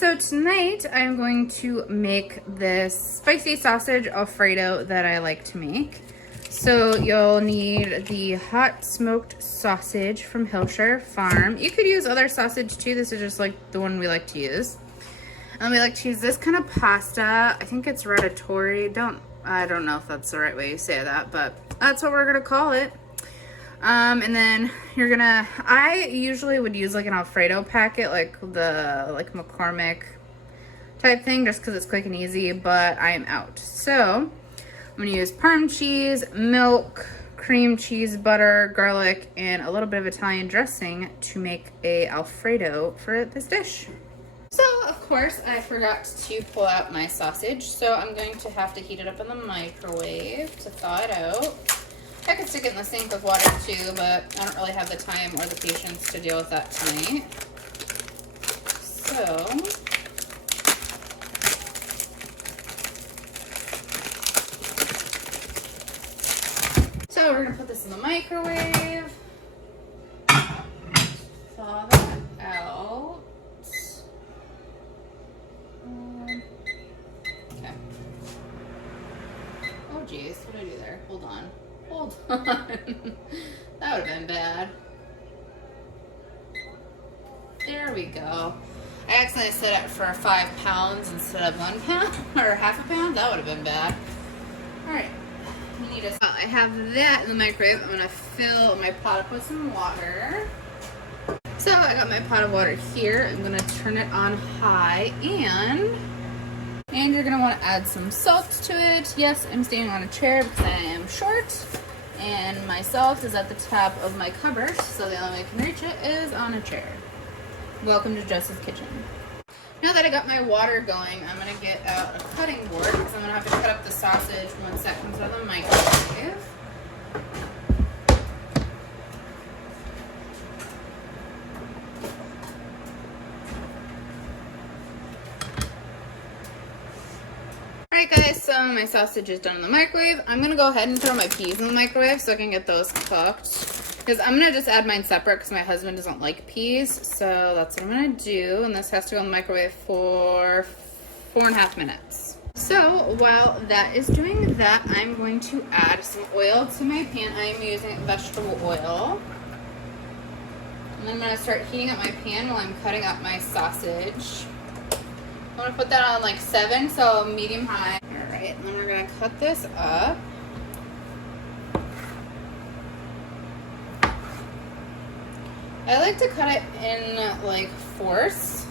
So tonight I'm going to make this spicy sausage Alfredo that I like to make. So you'll need the hot smoked sausage from Hillshire Farm. You could use other sausage too. This is just like the one we like to use. And we like to use this kind of pasta. I think it's Raditore. I don't know if that's the right way you say that, but that's what we're gonna call it. And then I usually would use like an Alfredo packet, like McCormick type thing, just because it's quick and easy, but I am out. So I'm gonna use Parm cheese, milk, cream cheese, butter, garlic, and a little bit of Italian dressing to make a Alfredo for this dish. So of course I forgot to pull out my sausage, so I'm going to have to heat it up in the microwave to thaw it out. I could stick it in the sink with water too, but I don't really have the time or the patience to deal with that tonight. So we're gonna put this in the microwave, thaw that out. Okay. Oh geez, what did I do there? Hold on. Hold on. That would have been bad. There we go. I accidentally set it for 5 pounds instead of 1 pound, or half a pound. That would have been bad. Alright. I have that in the microwave. I'm going to fill my pot up with some water. So I got my pot of water here. I'm going to turn it on high, and you're going to want to add some salt to it. Yes, I'm standing on a chair because I am short, and my salt is at the top of my cupboard, so the only way I can reach it is on a chair. Welcome to Jessi's kitchen. Now that I got my water going, I'm going to get out a cutting board because I'm going to have to cut up the sausage once that comes out of the microwave. Alright guys, so my sausage is done in the microwave. I'm going to go ahead and throw my peas in the microwave so I can get those cooked. Because I'm going to just add mine separate because my husband doesn't like peas. So that's what I'm going to do. And this has to go in the microwave for 4.5 minutes. So while that is doing that, I'm going to add some oil to my pan. I'm using vegetable oil. And then I'm going to start heating up my pan while I'm cutting up my sausage. I'm going to put that on like 7, so medium high. Alright, and then we're going to cut this up. I like to cut it in like fourths.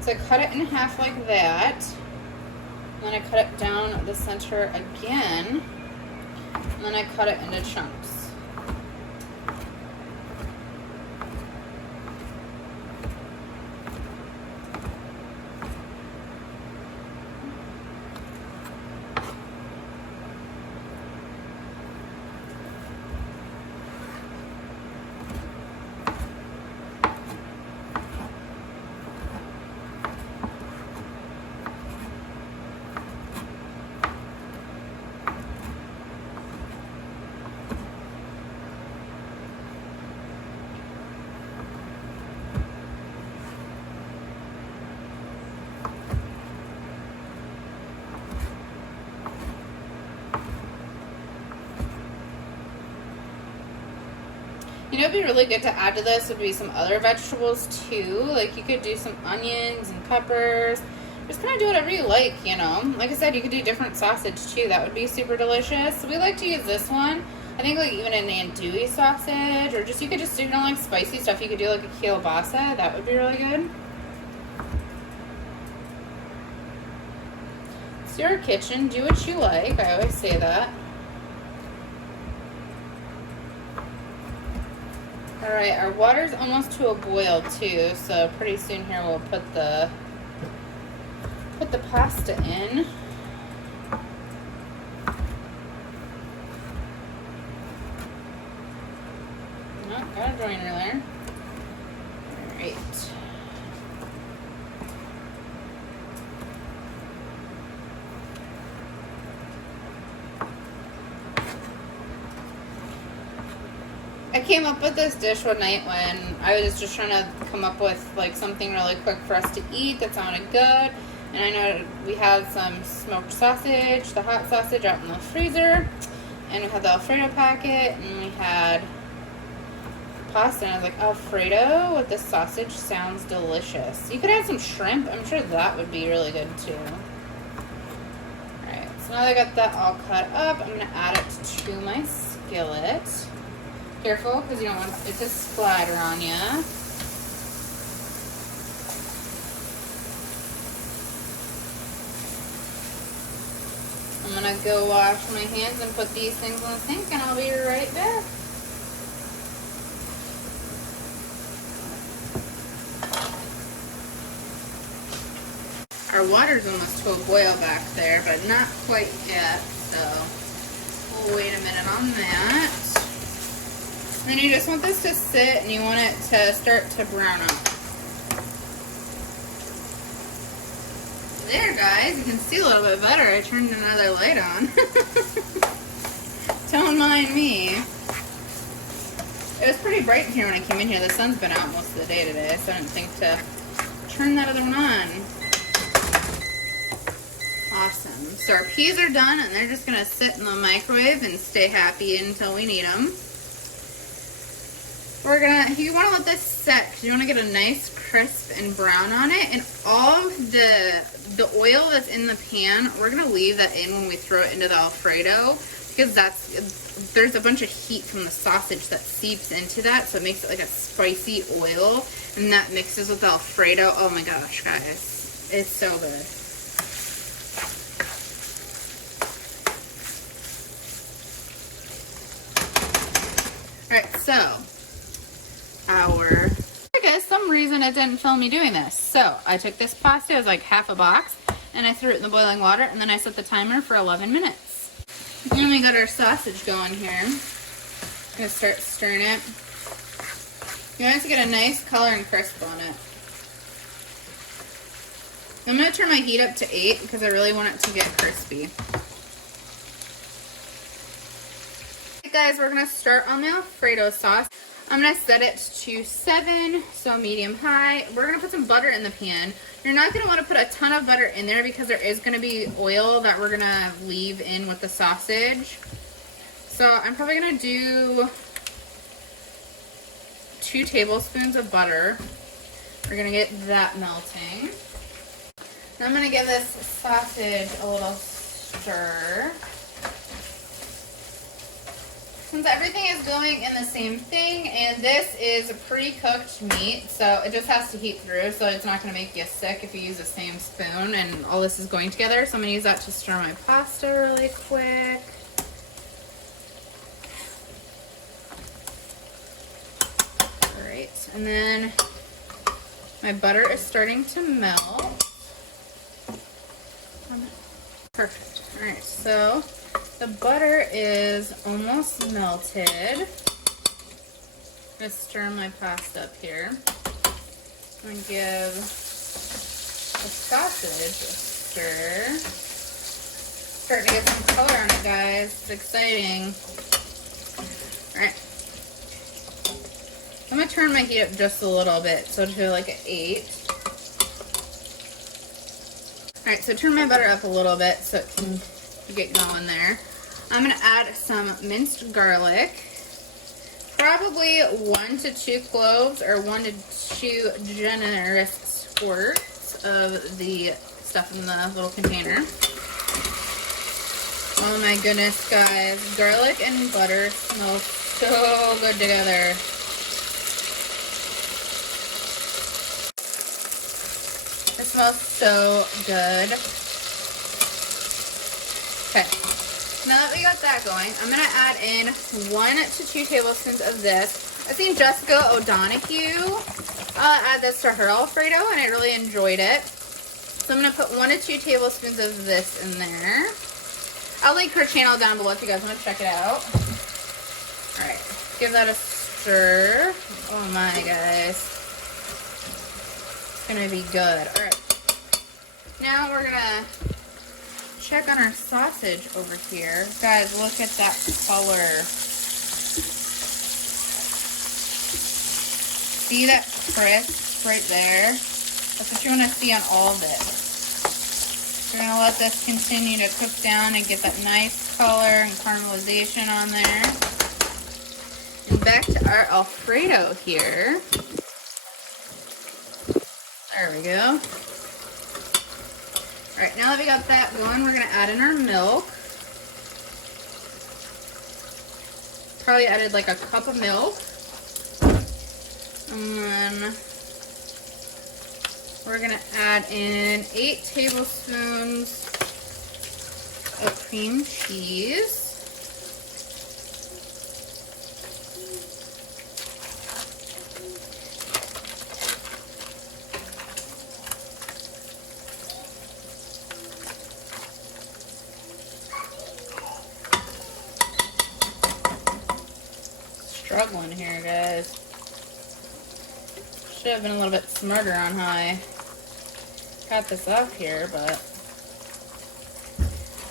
So I cut it in half like that. And then I cut it down the center again. And then I cut it into chunks. You know, it'd be really good to add to this would be some other vegetables too. Like you could do some onions and peppers. Just kind of do whatever you like, you know. Like I said, you could do different sausage too. That would be super delicious. We like to use this one. I think like even an andouille sausage, or just you could just do, you know, like spicy stuff. You could do like a kielbasa. That would be really good. It's your kitchen. Do what you like. I always say that. Alright, our water's almost to a boil too, so pretty soon here we'll put the pasta in. No, got a joiner there. Alright. I came up with this dish one night when I was just trying to come up with like something really quick for us to eat that sounded good. And I know we had some smoked sausage, the hot sausage out in the freezer. And we had the Alfredo packet, and we had pasta. And I was like, Alfredo with the sausage sounds delicious. You could add some shrimp. I'm sure that would be really good too. Alright, so now that I got that all cut up, I'm going to add it to my skillet. Careful, because you don't want it to splatter on you. I'm going to go wash my hands and put these things in the sink, and I'll be right back. Our water's almost to a boil back there, but not quite yet, so we'll wait a minute on that. And then you just want this to sit, and you want it to start to brown up. There, guys, you can see a little bit better. I turned another light on. Don't mind me. It was pretty bright in here when I came in here. The sun's been out most of the day today, so I didn't think to turn that other one on. Awesome. So our peas are done, and they're just going to sit in the microwave and stay happy until we need them. We're going to, you want to let this set because you want to get a nice crisp and brown on it. And all of the oil that's in the pan, we're going to leave that in when we throw it into the Alfredo, because there's a bunch of heat from the sausage that seeps into that, so it makes it like a spicy oil, and that mixes with the Alfredo. Oh my gosh, guys. It's so good. Alright, so some reason it didn't film me doing this. So I took this pasta, it was like half a box, and I threw it in the boiling water, and then I set the timer for 11 minutes. And then we got our sausage going here. I'm gonna start stirring it. You want it to get a nice color and crisp on it. I'm gonna turn my heat up to 8 because I really want it to get crispy. Alright guys, we're gonna start on the Alfredo sauce. I'm going to set it to 7, so medium high. We're going to put some butter in the pan. You're not going to want to put a ton of butter in there because there is going to be oil that we're going to leave in with the sausage. So I'm probably going to do 2 tablespoons of butter. We're going to get that melting. Now I'm going to give this sausage a little stir. Since everything is going in the same thing, and this is a pre-cooked meat, so it just has to heat through, so it's not going to make you sick if you use the same spoon, and all this is going together. So I'm going to use that to stir my pasta really quick. Alright, and then my butter is starting to melt. Perfect. Alright, so the butter is almost melted. I'm going to stir my pasta up here. I'm going to give the sausage a stir. Starting to get some color on it, guys. It's exciting. Alright. I'm going to turn my heat up just a little bit, so to like an 8. Alright, so turn my butter up a little bit so it can get going there. I'm going to add some minced garlic. Probably 1 to 2 cloves or 1 to 2 generous squirts of the stuff in the little container. Oh my goodness, guys. Garlic and butter smell so good together. It smells so good. Okay, now that we got that going, I'm going to add in 1 to 2 tablespoons of this. I've seen Jessica O'Donoghue add this to her Alfredo, and I really enjoyed it. So I'm going to put 1 to 2 tablespoons of this in there. I'll link her channel down below if you guys want to check it out. Alright, give that a stir. Oh my, guys. It's going to be good. Alright, now we're going to check on our sausage over here. Guys, look at that color. See that crisp right there? That's what you want to see on all of it. We're going to let this continue to cook down and get that nice color and caramelization on there. And back to our Alfredo here. There we go. All right, now that we got that going, we're gonna add in our milk. Probably added like a cup of milk. And then we're gonna add in 8 tablespoons of cream cheese. Struggling here, guys. Should have been a little bit smarter on how I got this up here, but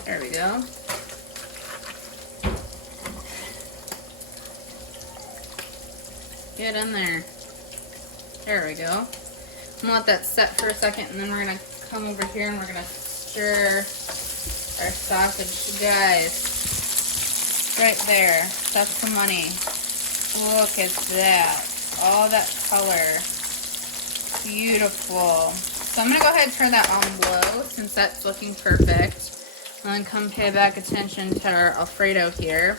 there we go. Get in there. There we go. I'm gonna let that set for a second, and then we're gonna come over here and we're gonna stir our sausage, guys. Right there. That's the money. Look at that. All that color. Beautiful. So I'm going to go ahead and turn that on low since that's looking perfect. And then come pay back attention to our Alfredo here.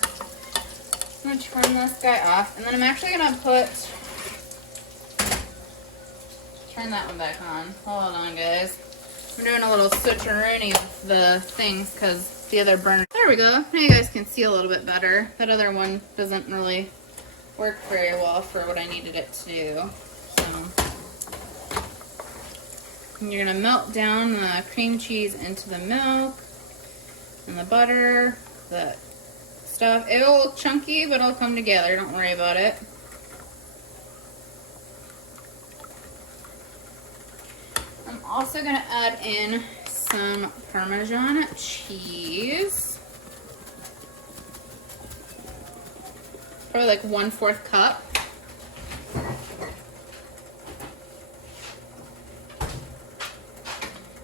I'm going to turn this guy off. And then I'm actually going to turn that one back on. Hold on, guys. I'm doing a little switcheroonie with the things because the other burner. There we go. Now you guys can see a little bit better. That other one doesn't really work very well for what I needed it to do. So and you're gonna melt down the cream cheese into the milk and the butter, the stuff. It'll look chunky, but it'll come together. Don't worry about it. I'm also gonna add in some Parmesan cheese. Probably like 1/4 cup.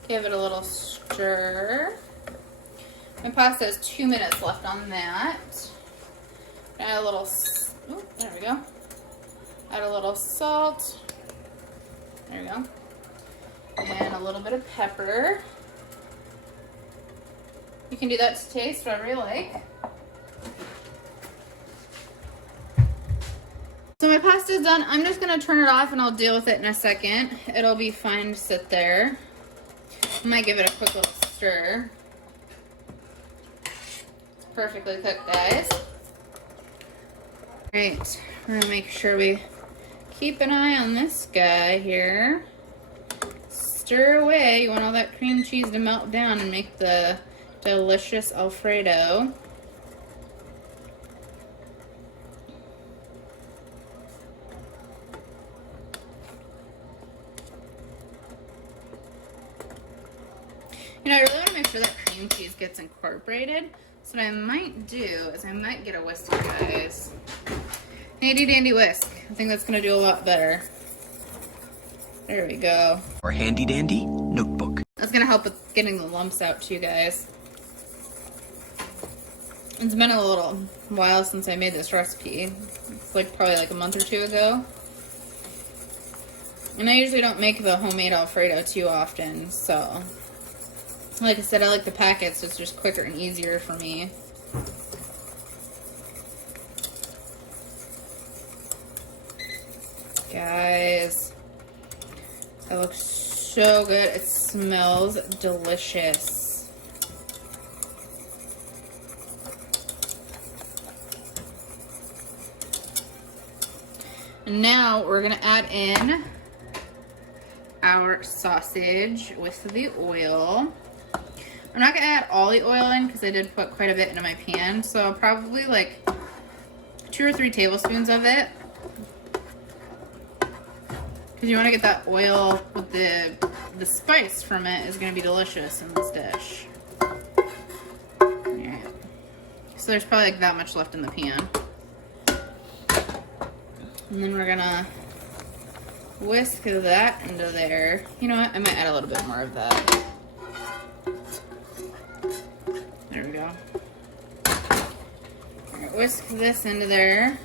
Give it a little stir. My pasta has 2 minutes left on that. Add a little, oh, there we go. Add a little salt. There we go. And a little bit of pepper. You can do that to taste, whatever you like. So my pasta is done. I'm just gonna turn it off and I'll deal with it in a second. It'll be fine to sit there. I might give it a quick little stir. It's perfectly cooked, guys. Alright, we're gonna make sure we keep an eye on this guy here. Stir away. You want all that cream cheese to melt down and make the delicious Alfredo. You know, I really want to make sure that cream cheese gets incorporated. So what I might do is I might get a whisk, guys. Handy dandy whisk. I think that's going to do a lot better. There we go. Or handy dandy notebook. That's going to help with getting the lumps out too, guys. It's been a little while since I made this recipe. It's like probably like a month or 2 ago. And I usually don't make the homemade Alfredo too often, so... Like I said, I like the packets, so it's just quicker and easier for me. Guys, that looks so good. It smells delicious. And now we're gonna add in our sausage with the oil. I'm not gonna add all the oil in because I did put quite a bit into my pan, so probably like 2 or 3 tablespoons of it. Because you want to get that oil with the spice from it is gonna be delicious in this dish. Alright. So there's probably like that much left in the pan. And then we're gonna Whisk that into there. You know what? I might add a little bit more of that. There we go. Alright, whisk this into there.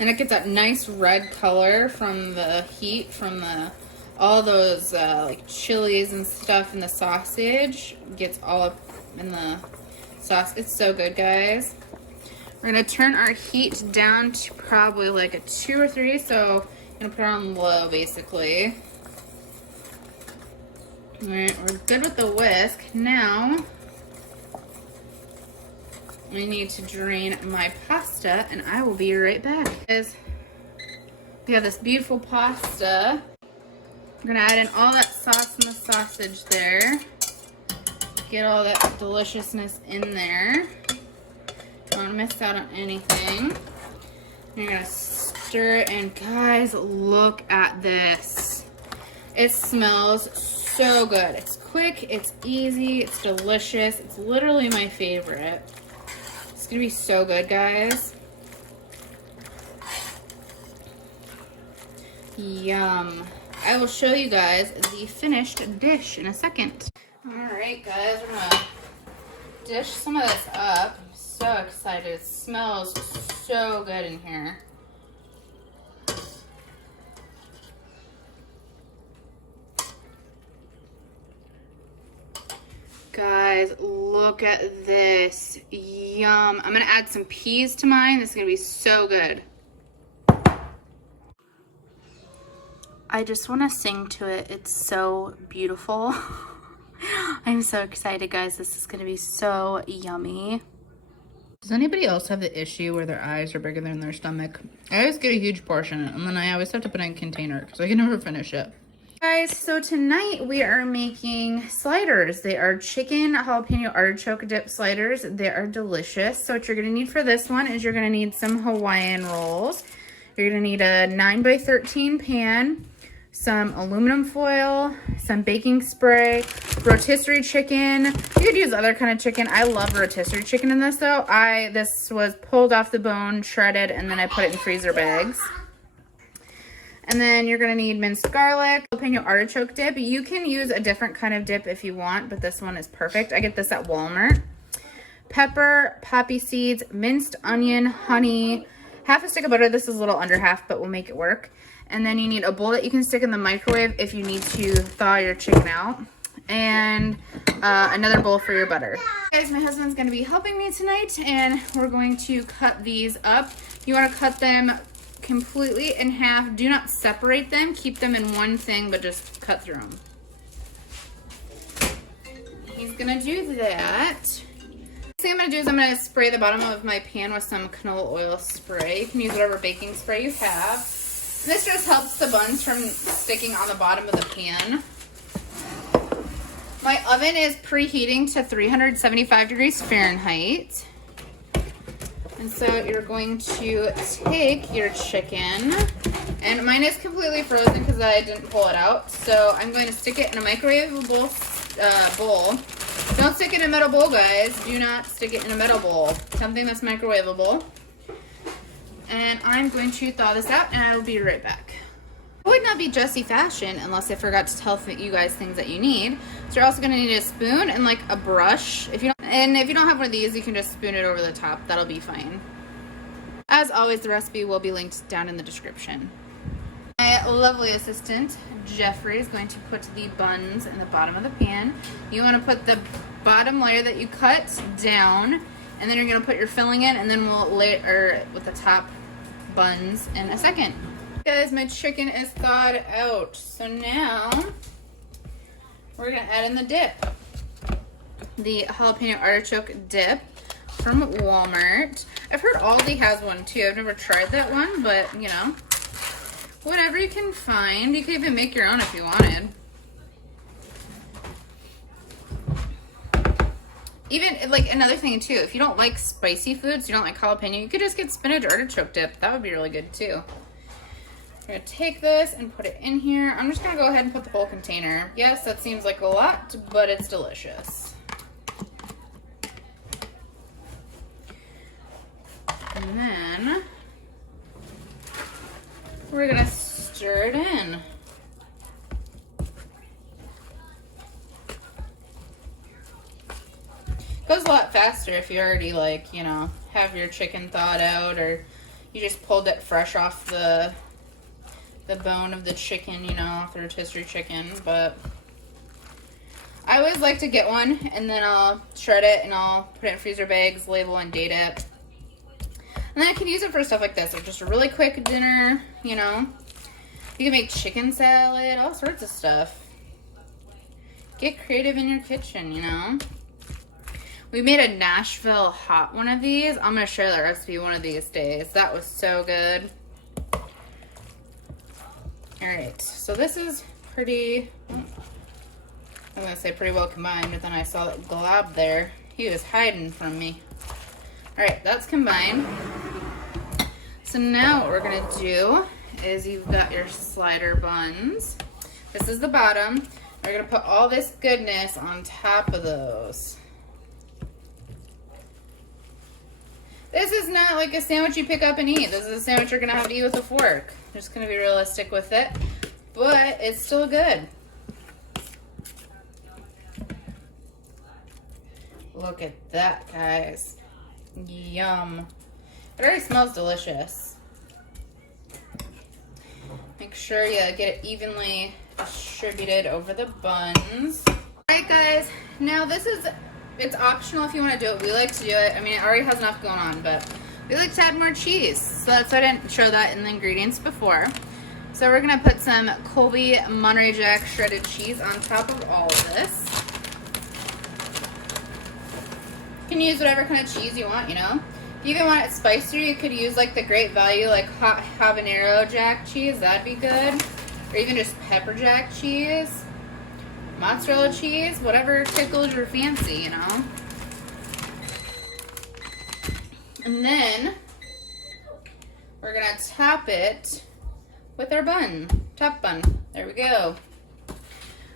And it gets that nice red color from the heat, from all those like chilies and stuff in the sausage. Gets all up in the sauce. It's so good, guys. We're gonna turn our heat down to probably like a 2 or 3, so I'm gonna put it on low basically. Alright, we're good with the whisk. Now I need to drain my pasta and I will be right back. We have this beautiful pasta. We're gonna add in all that sauce and the sausage there. Get all that deliciousness in there. Don't want to miss out on anything. You're gonna stir it, and guys, look at this. It smells so good. It's quick, it's easy, it's delicious. It's literally my favorite. It's gonna be so good, guys. Yum. I will show you guys the finished dish in a second. Alright guys, we're gonna dish some of this up. I'm so excited. It smells so good in here. Guys, look at this. Yum. I'm gonna add some peas to mine. This is gonna be so good. I just want to sing to it. It's so beautiful. I'm so excited, guys. This is gonna be so yummy. Does anybody else have the issue where their eyes are bigger than their stomach? I always get a huge portion, and then I always have to put it in a container because I can never finish it. Guys, so tonight we are making sliders. They are chicken jalapeno artichoke dip sliders. They are delicious. So what you're gonna need for this one is you're gonna need some Hawaiian rolls. You're gonna need a 9x13 pan, some aluminum foil, some baking spray, rotisserie chicken. You could use other kind of chicken. I love rotisserie chicken in this though. This was pulled off the bone, shredded, and then I put it in freezer bags. And then you're gonna need minced garlic, jalapeno artichoke dip. You can use a different kind of dip if you want, but this one is perfect. I get this at Walmart. Pepper, poppy seeds, minced onion, honey, half a stick of butter. This is a little under half, but we'll make it work. And then you need a bowl that you can stick in the microwave if you need to thaw your chicken out. And another bowl for your butter. Guys, my husband's gonna be helping me tonight, and we're going to cut these up. You wanna cut them completely in half. Do not separate them. Keep them in one thing, but just cut through them. He's gonna do that. Next thing I'm gonna do is I'm gonna spray the bottom of my pan with some canola oil spray. You can use whatever baking spray you have. This just helps the buns from sticking on the bottom of the pan. My oven is preheating to 375 degrees Fahrenheit. And so you're going to take your chicken, and mine is completely frozen because I didn't pull it out. So I'm going to stick it in a microwavable bowl. Don't stick it in a metal bowl, guys. Do not stick it in a metal bowl. Something that's microwavable. And I'm going to thaw this out, and I will be right back. It would not be Jessi fashion unless I forgot to tell you guys things that you need. So you're also going to need a spoon and like a brush. If you don't have one of these, you can just spoon it over the top. That'll be fine. As always, the recipe will be linked down in the description. My lovely assistant, Jeffrey, is going to put the buns in the bottom of the pan. You want to put the bottom layer that you cut down, and then you're going to put your filling in, and then we'll layer with the top buns in a second. Guys, my chicken is thawed out. So now we're gonna add in the dip. The jalapeno artichoke dip from Walmart. I've heard Aldi has one too. I've never tried that one, but you know, whatever you can find. You could even make your own if you wanted. Even like another thing too, if you don't like spicy foods, you don't like jalapeno, you could just get spinach artichoke dip. That would be really good too. I'm gonna take this and put it in here. I'm just gonna go ahead and put the whole container. Yes, that seems like a lot, but it's delicious. And then we're gonna stir it in. faster if you already, like, you know, have your chicken thawed out, or you just pulled it fresh off the bone of the chicken, you know, off the rotisserie chicken. But I always like to get one, and then I'll shred it, and I'll put it in freezer bags, label and date it. And then I can use it for stuff like this, or just a really quick dinner, you know. You can make chicken salad, all sorts of stuff. Get creative in your kitchen, you know. We made a Nashville hot one of these. I'm going to share that recipe one of these days. That was so good. Alright, so this is pretty, I'm going to say pretty well combined, but then I saw that glob there. He was hiding from me. Alright, that's combined. So now what we're going to do is you've got your slider buns. This is the bottom. We're going to put all this goodness on top of those. This is not like a sandwich you pick up and eat. This is a sandwich you're going to have to eat with a fork. Just going to be realistic with it. But it's still good. Look at that, guys. Yum. It already smells delicious. Make sure you get it evenly distributed over the buns. Alright guys, now this is, it's optional if you want to do it. We like to do it. I mean, it already has enough going on, but we like to add more cheese. So that's why I didn't show that in the ingredients before. So we're going to put some Colby Monterey Jack shredded cheese on top of all of this. You can use whatever kind of cheese you want, you know. If you even want it spicier, you could use like the Great Value, like hot habanero jack cheese. That'd be good. Or even just pepper jack cheese. Mozzarella cheese. Whatever tickles your fancy, you know. And then we're going to top it with our bun. Top bun. There we go.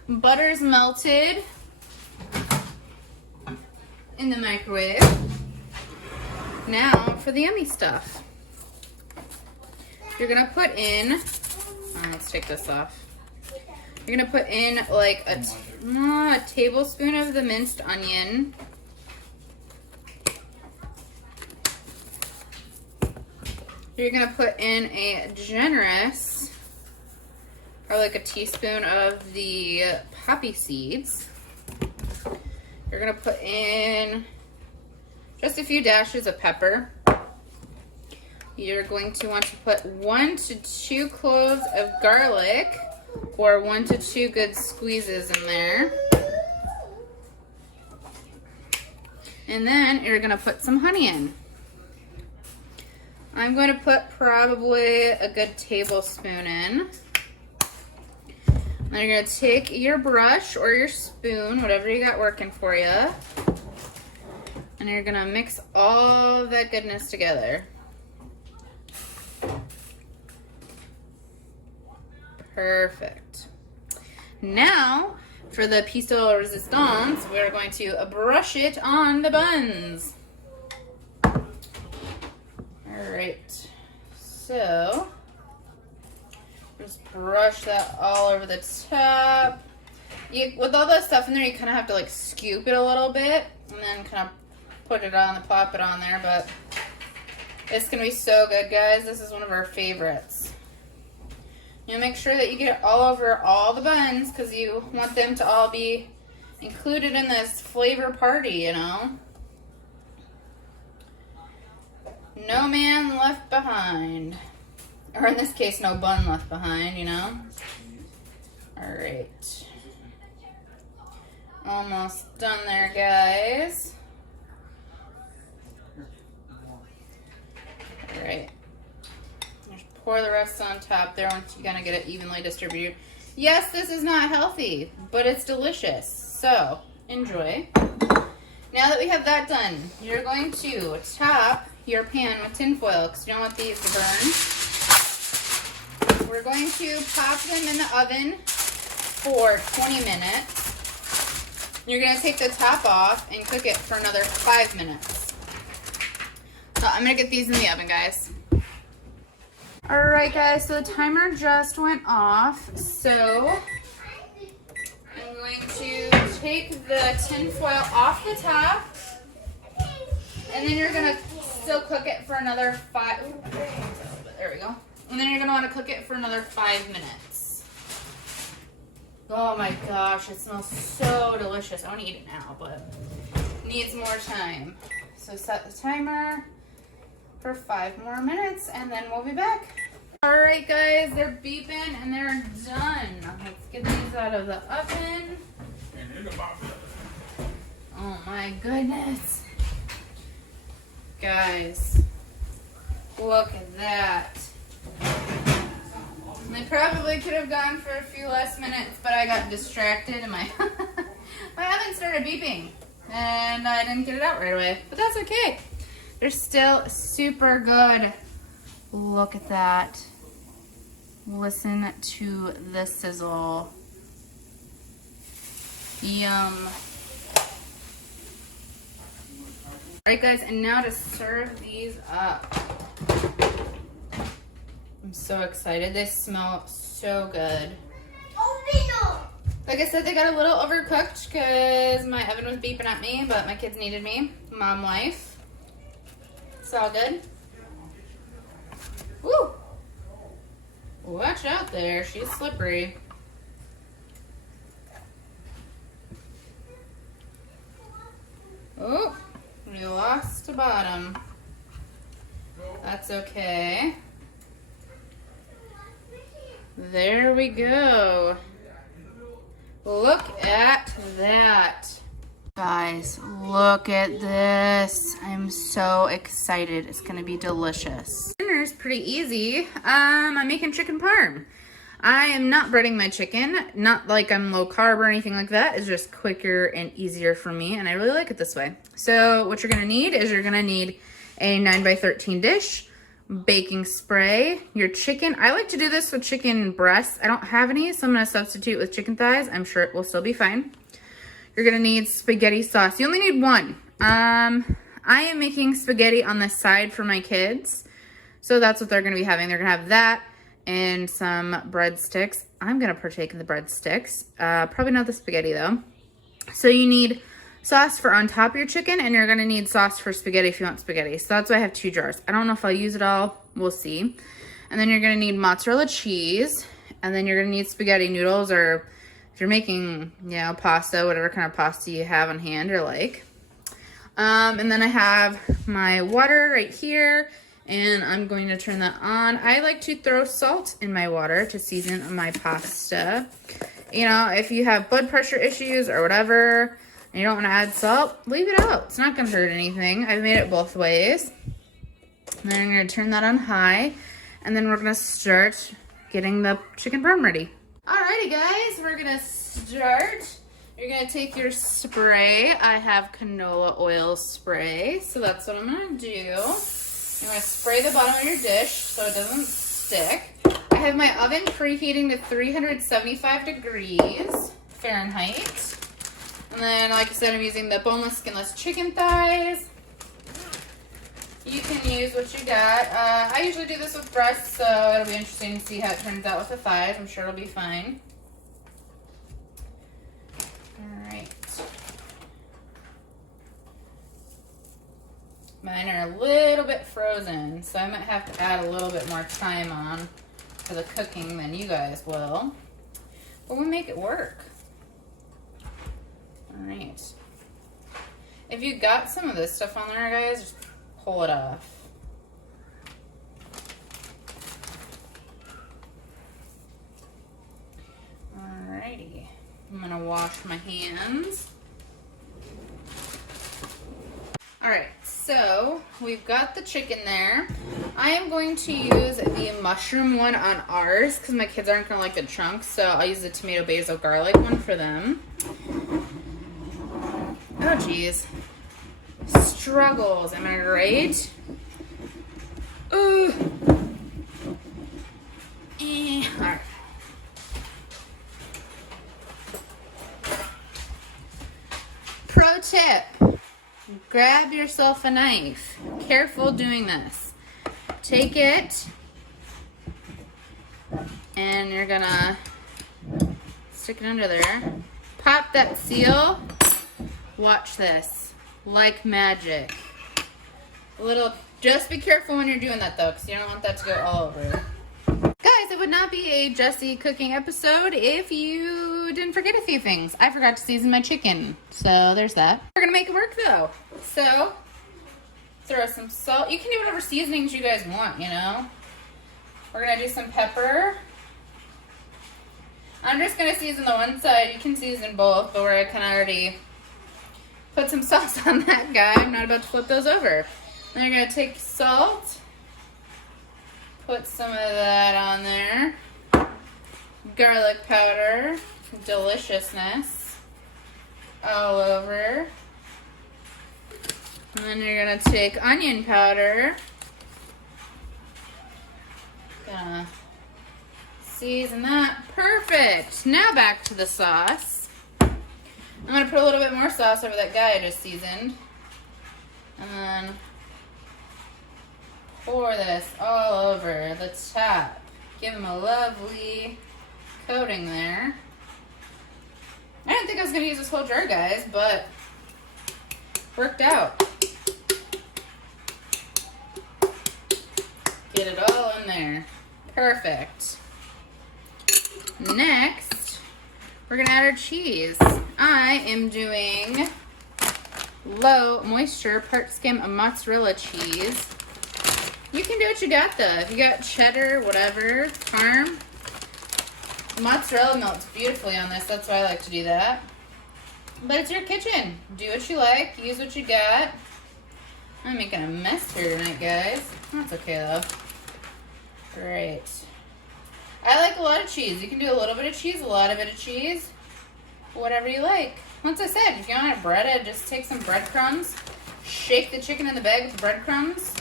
Butter's melted in the microwave. Now for the yummy stuff. You're gonna put in, let's take this off. You're gonna put in like a tablespoon of the minced onion. You're gonna put in a generous, or like a teaspoon of the poppy seeds. You're gonna put in just a few dashes of pepper. You're going to want to put 1 to 2 cloves of garlic, or 1 to 2 good squeezes in there. And then you're gonna put some honey in. I'm going to put probably a good tablespoon in. Then you're gonna take your brush or your spoon, whatever you got working for you, and you're gonna mix all that goodness together. Perfect. Now, for the piece de resistance, we're going to brush it on the buns. Alright, so just brush that all over the top. With all that stuff in there, you kind of have to like scoop it a little bit and then kind of put it on, plop it on there, but it's gonna be so good, guys. This is one of our favorites. You make sure that you get it all over all the buns because you want them to all be included in this flavor party, you know. No man left behind. Or in this case, no bun left behind, you know. Alright. Almost done there, guys. Alright. Just pour the rest on top there once you're gonna get it evenly distributed. Yes, this is not healthy, but it's delicious. So, enjoy. Now that we have that done, you're going to top your pan with tin foil because you don't want these to burn. We're going to pop them in the oven for 20 minutes. You're going to take the top off and cook it for another 5 minutes. So I'm going to get these in the oven, guys. Alright guys, so the timer just went off. So I'm going to take the tin foil off the top. And then you're gonna still cook it for another 5. There we go. And then you're gonna want to cook it for another 5 minutes. Oh my gosh, it smells so delicious. I want to eat it now, but it needs more time. So set the timer for 5 more minutes, and then we'll be back. All right, guys, they're beeping and they're done. Let's get these out of the oven. Oh my goodness. Guys, look at that. They probably could have gone for a few less minutes, but I got distracted and my oven started beeping and I didn't get it out right away, but that's okay. They're still super good. Look at that. Listen to the sizzle. Yum. Alright guys, and now to serve these up. I'm so excited. They smell so good. Like I said, they got a little overcooked because my oven was beeping at me, but my kids needed me. Mom life. It's all good. Woo! Watch out there. She's slippery. Oh, we lost the bottom. That's okay. There we go. Look at that. Guys, look at this. I'm so excited. It's gonna be delicious. Dinner's pretty easy. I'm making chicken parm. I am not breading my chicken. Not like I'm low carb or anything like that. It's just quicker and easier for me, and I really like it this way. So what you're gonna need is you're gonna need a 9x13 dish, baking spray, your chicken. I like to do this with chicken breasts. I don't have any, so I'm gonna substitute with chicken thighs. I'm sure it will still be fine. You're gonna need spaghetti sauce. You only need one. I am making spaghetti on the side for my kids. So that's what they're gonna be having. They're gonna have that and some breadsticks. I'm gonna partake in the breadsticks. Probably not the spaghetti though. So you need sauce for on top of your chicken, and you're gonna need sauce for spaghetti if you want spaghetti. So that's why I have 2 jars. I don't know if I'll use it all, we'll see. And then you're gonna need mozzarella cheese, and then you're gonna need spaghetti noodles, or if you're making, you know, pasta, whatever kind of pasta you have on hand or like. And then I have my water right here, and I'm going to turn that on. I like to throw salt in my water to season my pasta. You know, if you have blood pressure issues or whatever, and you don't want to add salt, leave it out. It's not going to hurt anything. I've made it both ways. And then I'm going to turn that on high, and then we're going to start getting the chicken parm ready. Alrighty guys, we're gonna start. You're gonna take your spray. I have canola oil spray, so that's what I'm gonna do. You're gonna spray the bottom of your dish so it doesn't stick. I have my oven preheating to 375 degrees Fahrenheit. And then, like I said, I'm using the boneless, skinless chicken thighs. You can use what you got. I usually do this with breasts, so it'll be interesting to see how it turns out with the thighs. I'm sure it'll be fine. Alright. Mine are a little bit frozen, so I might have to add a little bit more time on to the cooking than you guys will. But we make it work. Alright. If you got some of this stuff on there, guys, just pull it off. Alrighty. I'm gonna wash my hands. Alright, so we've got the chicken there. I am going to use the mushroom one on ours because my kids aren't gonna like the chunks, so I'll use the tomato basil garlic one for them. Oh geez. Struggles, am I right? Ooh. All right. Pro tip, grab yourself a knife. Careful doing this. Take it, and you're gonna stick it under there. Pop that seal. Watch this. Like magic. A little, just be careful when you're doing that though, because you don't want that to go all over. Guys, it would not be a Jessi cooking episode if you didn't forget a few things. I forgot to season my chicken, so there's that. We're gonna make it work though. So, throw some salt. You can do whatever seasonings you guys want, you know. We're gonna do some pepper. I'm just gonna season the one side. You can season both, but where I kind of already put some sauce on that guy, I'm not about to flip those over. Then you're gonna take salt. Put some of that on there. Garlic powder. Deliciousness. All over. And then you're gonna take onion powder. Gonna season that. Perfect. Now back to the sauce. I'm gonna put a little bit more sauce over that guy I just seasoned. And then pour this all over the top. Give him a lovely coating there. I didn't think I was going to use this whole jar, guys, but worked out. Get it all in there. Perfect. Next, we're going to add our cheese. I am doing low moisture part skim mozzarella cheese. You can do what you got though. If you got cheddar, whatever, Parm. Mozzarella melts beautifully on this. That's why I like to do that. But it's your kitchen. Do what you like. Use what you got. I'm making a mess here tonight, guys. That's okay though. Great. I like a lot of cheese. You can do a little bit of cheese, a lot of it of cheese. Whatever you like. Once I said, if you want it breaded, just take some breadcrumbs. Shake the chicken in the bag with the breadcrumbs.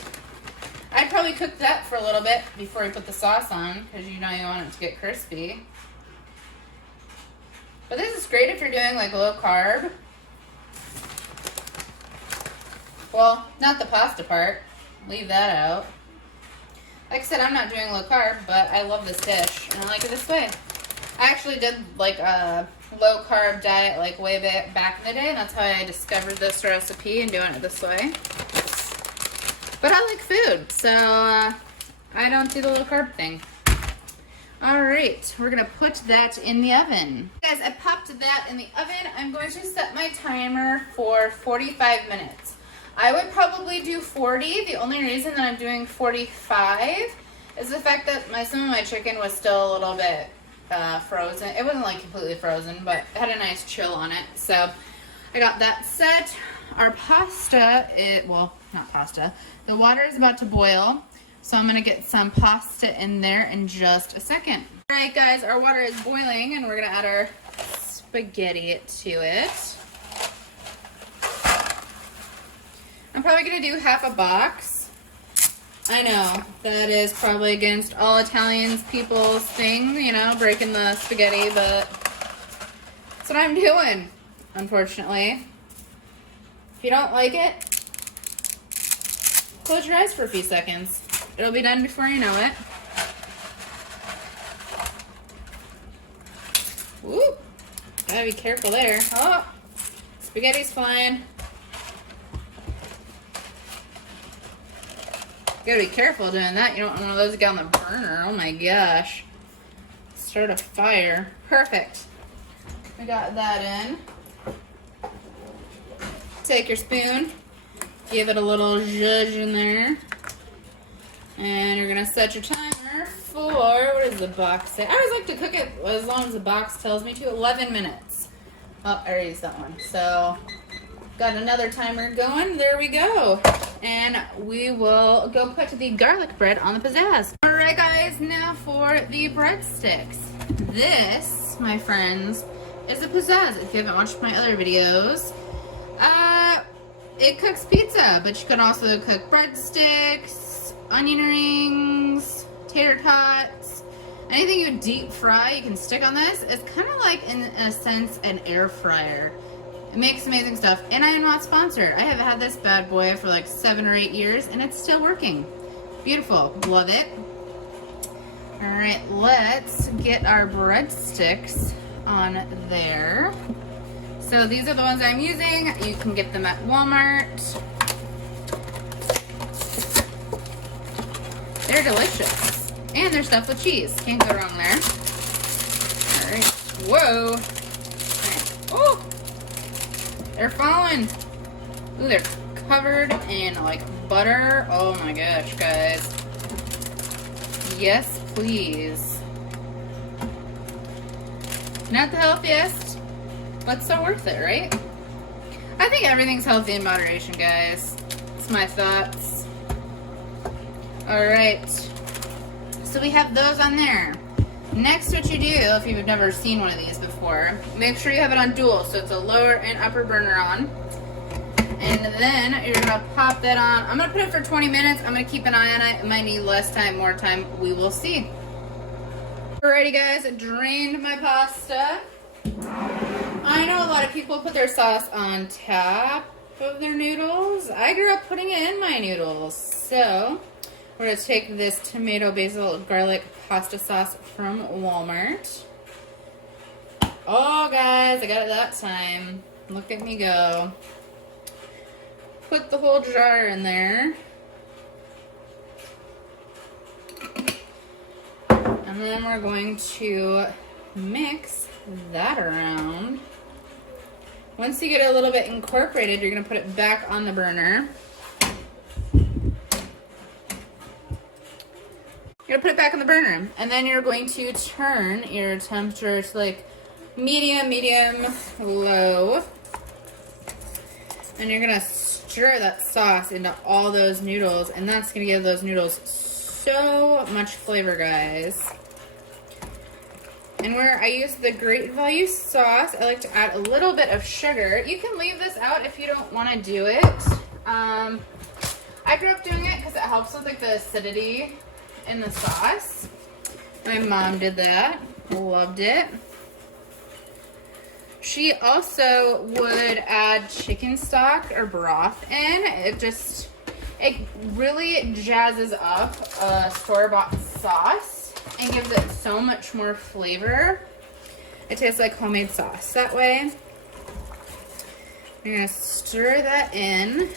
I'd probably cook that for a little bit before you put the sauce on, because you know you want it to get crispy. But this is great if you're doing like low carb. Well, not the pasta part. Leave that out. Like I said, I'm not doing low carb, but I love this dish, and I like it this way. I actually did like a low carb diet like way back in the day, and that's how I discovered this recipe and doing it this way. But I like food, so I don't do the low carb thing. All right, we're gonna put that in the oven. Guys, I popped that in the oven. I'm going to set my timer for 45 minutes. I would probably do 40. The only reason that I'm doing 45 is the fact that some of my chicken was still a little bit frozen. It wasn't like completely frozen, but it had a nice chill on it. So I got that set. Our pasta, not pasta. The water is about to boil, so I'm gonna get some pasta in there in just a second. All right, guys, our water is boiling, and we're gonna add our spaghetti to it. I'm probably gonna do half a box. I know, that is probably against all Italians people's thing, you know, breaking the spaghetti, but that's what I'm doing, unfortunately. If you don't like it, close your eyes for a few seconds. It'll be done before you know it. Woo! Gotta be careful there. Oh! Spaghetti's flying. Gotta be careful doing that. You don't want one of those to get on the burner. Oh my gosh. Start a fire. Perfect. We got that in. Take your spoon. Give it a little zhuzh in there. And you're gonna set your timer for, what does the box say? I always like to cook it as long as the box tells me to, 11 minutes. Oh, I already used that one. So, got another timer going. There we go. And we will go put the garlic bread on the pizzazz. All right, guys, now for the breadsticks. This, my friends, is the pizzazz. If you haven't watched my other videos, it cooks pizza, but you can also cook breadsticks, onion rings, tater tots, anything you deep fry, you can stick on this. It's kind of like, in a sense, an air fryer. It makes amazing stuff, and I am not sponsored. I have had this bad boy for like 7 or 8 years, and it's still working. Beautiful. Love it. All right, let's get our breadsticks on there. So these are the ones I'm using. You can get them at Walmart. they're delicious. And they're stuffed with cheese. Can't go wrong there. All right. Whoa. Right. Oh, they're falling. Ooh, they're covered in like butter. Oh my gosh, guys. Yes, please. Not the healthiest, but so worth it, right? I think everything's healthy in moderation, guys. It's my thoughts. All right. So we have those on there. Next, what you do, if you've never seen one of these before, make sure you have it on dual, so it's a lower and upper burner on. And then you're gonna pop that on. I'm gonna put it for 20 minutes. I'm gonna keep an eye on it. It might need less time, more time. We will see. Alrighty, guys, I drained my pasta. I know a lot of people put their sauce on top of their noodles. I grew up putting it in my noodles. So we're gonna take this tomato, basil, garlic pasta sauce from Walmart. Oh, guys, I got it that time. Look at me go. Put the whole jar in there. And then we're going to mix that around. Once you get it a little bit incorporated, you're going to put it back on the burner. You're going to put it back on the burner. And then you're going to turn your temperature to like medium, low. And you're going to stir that sauce into all those noodles, and that's going to give those noodles so much flavor, guys. And where I use the Great Value sauce, I like to add a little bit of sugar. You can leave this out if you don't want to do it. I grew up doing it because it helps with like the acidity in the sauce. My mom did that. Loved it. She also would add chicken stock or broth in. It really jazzes up a store-bought sauce and gives it so much more flavor. It tastes like homemade sauce that way. You're gonna stir that in.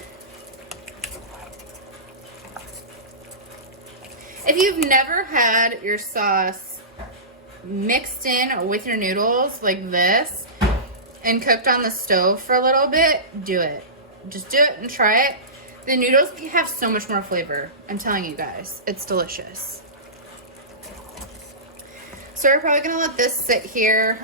If you've never had your sauce mixed in with your noodles like this and cooked on the stove for a little bit, do it. Just do it and try it. The noodles have so much more flavor. I'm telling you guys, it's delicious. So we're probably gonna let this sit here.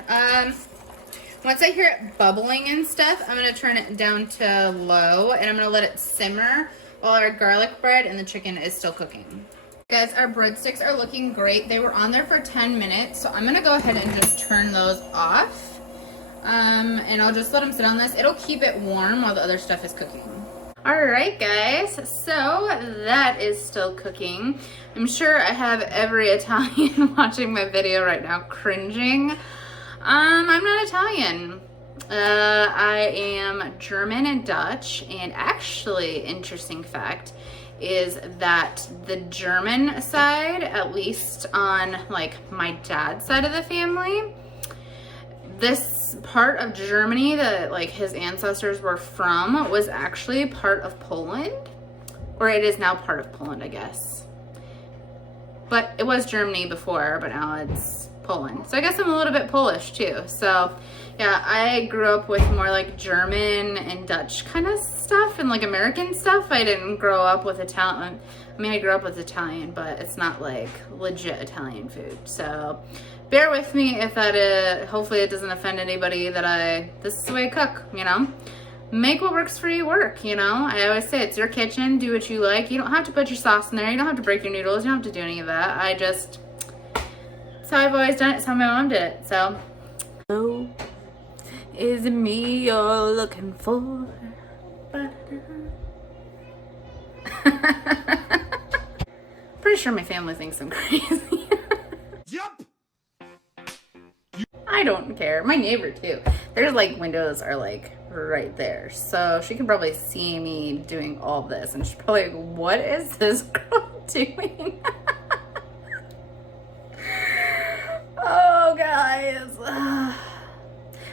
Once I hear it bubbling and stuff, I'm gonna turn it down to low and I'm gonna let it simmer while our garlic bread and the chicken is still cooking. Guys, our breadsticks are looking great. They were on there for 10 minutes, so I'm gonna go ahead and just turn those off. And I'll just let them sit on this. It'll keep it warm while the other stuff is cooking. All right, guys, so that is still cooking. I'm sure I have every Italian watching my video right now cringing. I'm not Italian. I am German and Dutch, and actually, interesting fact is that the German side, at least on like my dad's side of the family, this part of Germany that like his ancestors were from was actually part of Poland, or it is now part of Poland, I guess. But it was Germany before, but now it's Poland. So I guess I'm a little bit Polish too. So yeah, I grew up with more like German and Dutch kind of stuff and like American stuff. I didn't grow up with Italian. I mean, I grew up with Italian, but it's not like legit Italian food. So bear with me if that is, hopefully it doesn't offend anybody that this is the way I cook, you know? Make what works for you work, you know? I always say it's your kitchen, do what you like. You don't have to put your sauce in there. You don't have to break your noodles. You don't have to do any of that. It's how I've always done it. It's how my mom did it, so. Oh, is it me you're looking for? Pretty sure my family thinks I'm crazy. Yup! I don't care. My neighbor too. Their like windows are like right there. So she can probably see me doing all this and she's probably like, what is this girl doing? Oh, guys.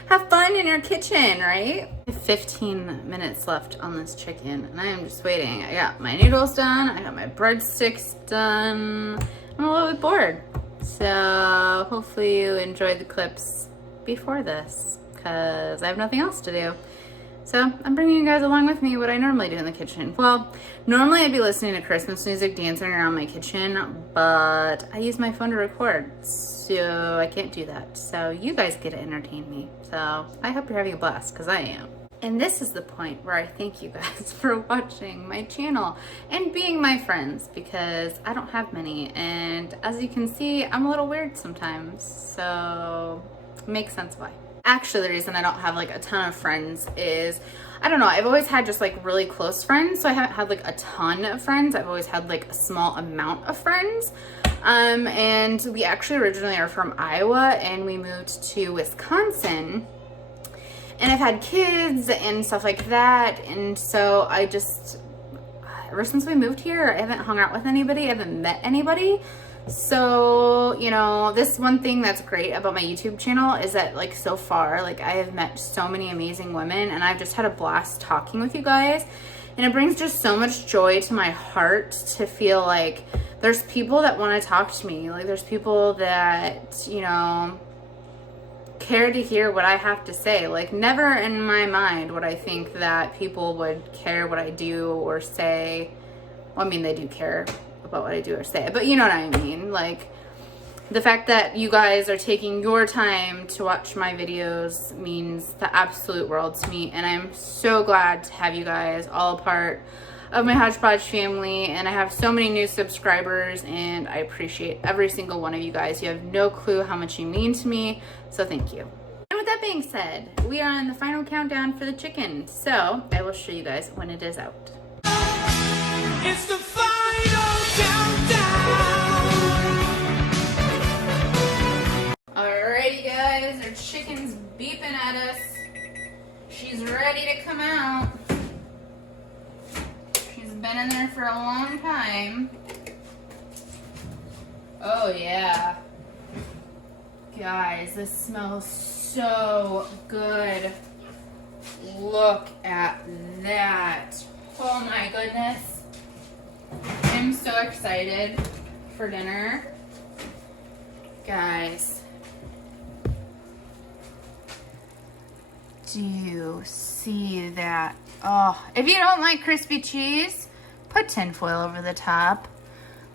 Have fun in your kitchen, right? 15 minutes left on this chicken and I am just waiting. I got my noodles done, I got my breadsticks done. I'm a little bit bored. So hopefully you enjoyed the clips before this because I have nothing else to do. So I'm bringing you guys along with me what I normally do in the kitchen. Well, normally I'd be listening to Christmas music, dancing around my kitchen, but I use my phone to record, so I can't do that. So you guys get to entertain me. So I hope you're having a blast, because I am. And this is the point where I thank you guys for watching my channel and being my friends, because I don't have many. And as you can see, I'm a little weird sometimes, so it makes sense why. Actually, the reason I don't have like a ton of friends is, I don't know, I've always had just like really close friends, so I haven't had like a ton of friends. I've always had like a small amount of friends. And we actually originally are from Iowa and we moved to Wisconsin. And I've had kids and stuff like that, and so I just, ever since we moved here, I haven't hung out with anybody, I haven't met anybody. So, you know, this one thing that's great about my YouTube channel is that, like, so far, like, I have met so many amazing women, and I've just had a blast talking with you guys, and it brings just so much joy to my heart to feel like there's people that want to talk to me, like, there's people that, you know, care to hear what I have to say. Like, never in my mind would I think that people would care what I do or say. Well, I mean, they do care about what I do or say, but you know what I mean. Like, the fact that you guys are taking your time to watch my videos means the absolute world to me, and I'm so glad to have you guys all a part of my Hodgepodge family. And I have so many new subscribers, and I appreciate every single one of you guys. You have no clue how much you mean to me, so thank you. And with that being said, we are on the final countdown for the chicken, so I will show you guys when it is out. It's the final countdown. Alrighty guys, our chicken's beeping at us. She's ready to come out. She's been in there for a long time. Oh yeah. Guys, this smells so good. Look at that. Oh my goodness. I'm so excited for dinner. Guys, do you see that? Oh, if you don't like crispy cheese, put tinfoil over the top.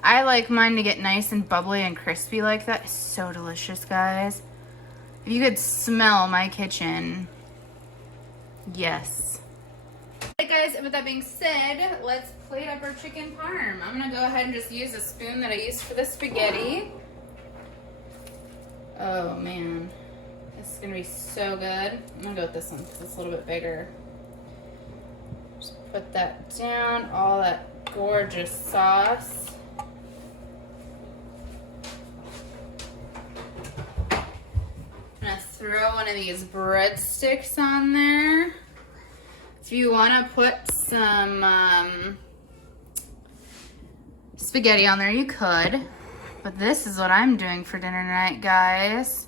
I like mine to get nice and bubbly and crispy like that. It's so delicious, guys. If you could smell my kitchen, yes. Alright guys, and with that being said, let's plate up our chicken parm. I'm gonna go ahead and just use a spoon that I used for the spaghetti. Oh man, this is gonna be so good. I'm gonna go with this one because it's a little bit bigger. Just put that down, all that gorgeous sauce. I'm gonna throw one of these breadsticks on there. If you want to put some spaghetti on there, you could. But this is what I'm doing for dinner tonight, guys.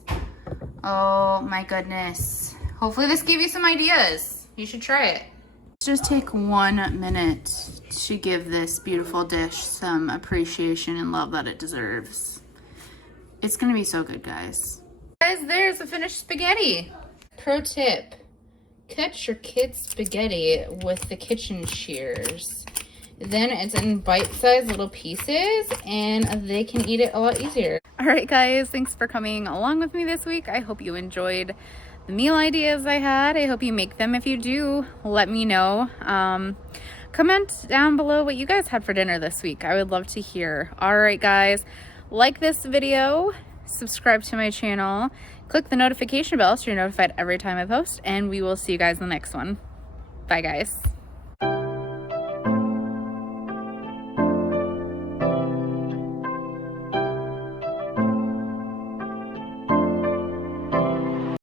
Oh my goodness. Hopefully this gave you some ideas. You should try it. Let's just take 1 minute to give this beautiful dish some appreciation and love that it deserves. It's gonna be so good, guys. Guys, there's the finished spaghetti. Pro tip. Cut your kids' spaghetti with the kitchen shears. Then it's in bite-sized little pieces and they can eat it a lot easier. All right, guys, thanks for coming along with me this week. I hope you enjoyed the meal ideas I had. I hope you make them. If you do, let me know. Comment down below what you guys had for dinner this week. I would love to hear. All right, guys, like this video, subscribe to my channel, click the notification bell so you're notified every time I post, and we will see you guys in the next one. Bye, guys.